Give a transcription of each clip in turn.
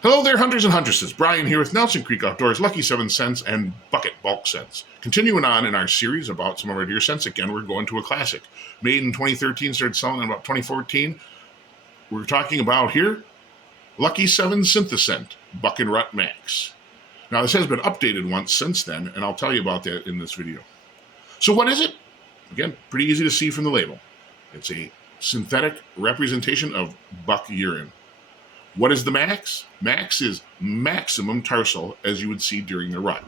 Hello there, hunters and huntresses. Brian here with Nelson Creek Outdoors, Lucky 7 Scents, and Bucket Bulk Scents. Continuing on in our series about some of our deer scents, again, we're going to a classic. Made in 2013, started selling in about 2014. We're talking about here, Lucky 7 Synthescent, Buck and Rut Max. Now, this has been updated once since then, and I'll tell you about that in this video. So what is it? Again, pretty easy to see from the label. It's a synthetic representation of buck urine. What is the max? Max is maximum tarsal, as you would see during the rut.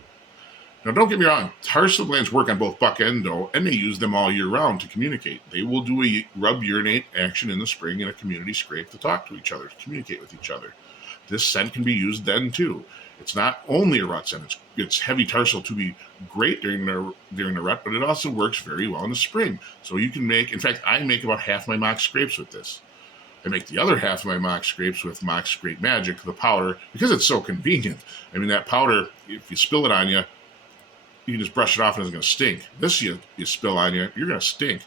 Now, don't get me wrong, tarsal glands work on both buck and doe, and they use them all year round to communicate. They will do a rub urinate action in the spring in a community scrape to talk to each other, to communicate with each other. This scent can be used then too. It's not only a rut scent. It's heavy tarsal to be great during the rut, but it also works very well in the spring. So you can make, in fact, I make about half my mock scrapes with this. I make the other half of my mock scrapes with Mock Scrape Magic, the powder, because it's so convenient. I mean, that powder, if you spill it on you, you can just brush it off and it's going to stink. This you spill on you, you're going to stink.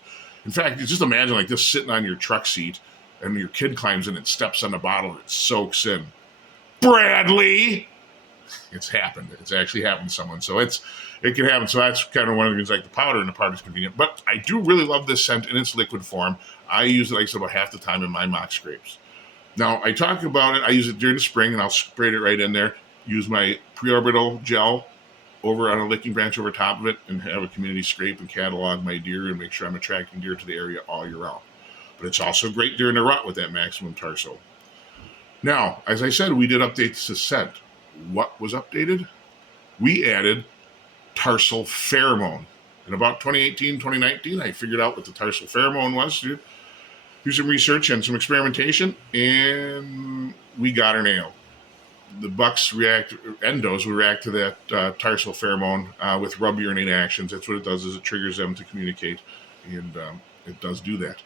In fact, you just imagine like this sitting on your truck seat and your kid climbs in and steps on the bottle and it soaks in. Bradley! It's happened. It's actually happened to someone. So it can happen. So that's kind of one of the things, like the powder, and the powder is convenient. But I do really love this scent in its liquid form. I use it, like I said, about half the time in my mock scrapes. Now, I talk about it. I use it during the spring, and I'll spray it right in there. Use my preorbital gel over on a licking branch over top of it, and have a community scrape and catalog my deer and make sure I'm attracting deer to the area all year round. But it's also great during the rut with that maximum tarsal. Now, as I said, we did update the scent. What was updated? We added Tarsal Pheromone. In about 2018, 2019, I figured out what the Tarsal Pheromone was. Do some research and some experimentation, and we got her nailed. The bucks endos will react to that Tarsal Pheromone with rub urinate actions. That's what it does, is it triggers them to communicate, and it does do that.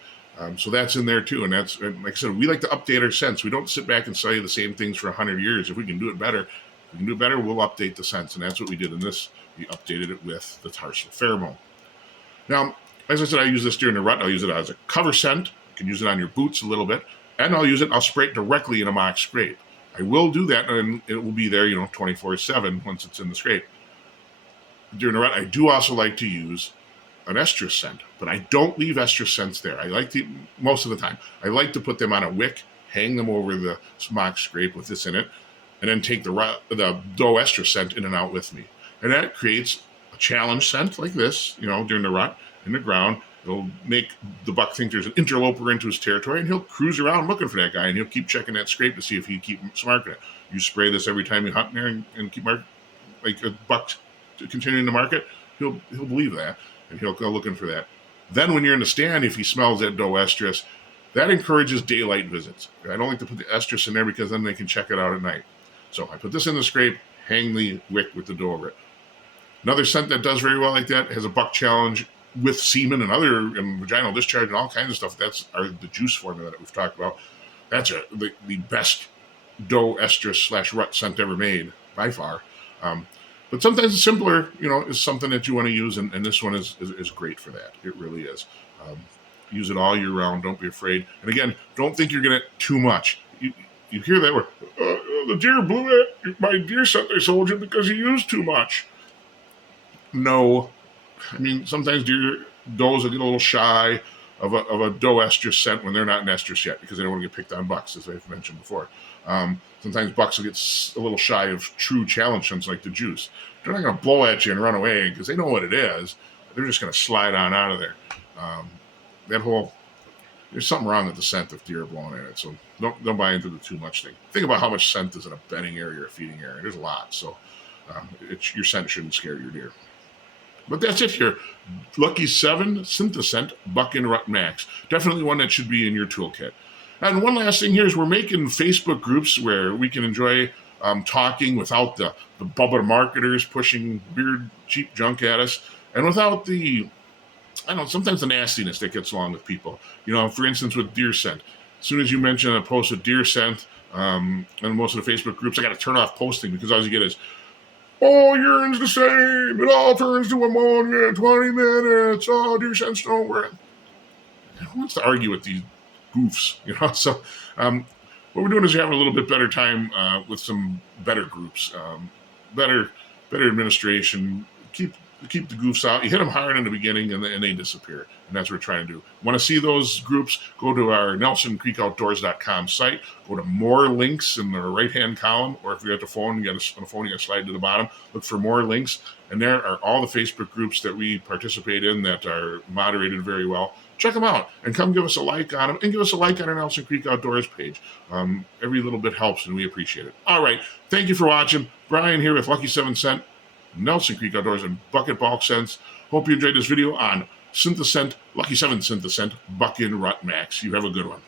So that's in there too, and that's, like I said, we like to update our scents. We don't sit back and sell you the same things for 100 years. If we can do it better, we'll update the scents, and that's what we did in this. We updated it with the Tarsal Pheromone. Now, as I said, I use this during the rut. I'll use it as a cover scent. You can use it on your boots a little bit, and I'll spray it directly in a mock scrape. I will do that, and it will be there, 24/7 once it's in the scrape. During the rut, I do also like to use an estrus scent, but I don't leave estrus scents there. Most of the time, I like to put them on a wick, hang them over the mock scrape with this in it, and then take the doe estrus scent in and out with me. And that creates a challenge scent like this, during the rut in the ground. It'll make the buck think there's an interloper into his territory, and he'll cruise around looking for that guy, and he'll keep checking that scrape to see if he keeps marking it. You spray this every time you hunt in there and keep marking, like a buck continuing to mark it, he'll believe that, and he'll go looking for that. Then when you're in the stand, if he smells that doe estrus, that encourages daylight visits. I don't like to put the estrus in there because then they can check it out at night. So I put this in the scrape, hang the wick with the doe over it. Another scent that does very well like that has a buck challenge with semen and vaginal discharge and all kinds of stuff. That's the juice formula that we've talked about. That's the best doe estrus / rut scent ever made by far. But sometimes it's simpler, is something that you want to use, and this one is great for that. It really is. Use it all year round. Don't be afraid. And again, don't think you're going to too much. You hear that word, the deer blew my deer scent I sold you because you used too much. No. I mean, sometimes does get a little shy of a doe estrus scent when they're not in estrus yet because they don't want to get picked on bucks, as I've mentioned before. Sometimes bucks will get a little shy of true challenge scents like the juice. They're not going to blow at you and run away because they know what it is. They're just going to slide on out of there. There's something wrong with the scent if deer are blowing at it, so don't buy into the too much thing. Think about how much scent is in a bedding area or a feeding area. There's a lot, so your scent shouldn't scare your deer. But that's it here. Lucky 7 Synthescent Buck and Rut Max. Definitely one that should be in your toolkit. And one last thing here is we're making Facebook groups where we can enjoy talking without the bubba marketers pushing weird, cheap junk at us, and without sometimes the nastiness that gets along with people. For instance, with deer scent. As soon as you mention a post with deer scent, and most of the Facebook groups, I got to turn off posting because all you get is, oh, urine's the same. It all turns to ammonia in 20 minutes. Oh, deer scents don't work. Who wants to argue with these goofs? So what we're doing is having a little bit better time with some better groups, better administration. Keep the goofs out. You hit them hard in the beginning, and they disappear. And that's what we're trying to do. Want to see those groups? Go to our NelsonCreekOutdoors.com site. Go to more links in the right-hand column, or if you're at the phone, you got to slide to the bottom. Look for more links, and there are all the Facebook groups that we participate in that are moderated very well. Check them out, and come give us a like on them, and give us a like on our Nelson Creek Outdoors page. Every little bit helps, and we appreciate it. All right, thank you for watching. Brian here with Lucky 7 Cent, Nelson Creek Outdoors, and Bucket Bulk Scents. Hope you enjoyed this video on Synthescent, Lucky 7 Synthescent, Buck-in Rut Max. You have a good one.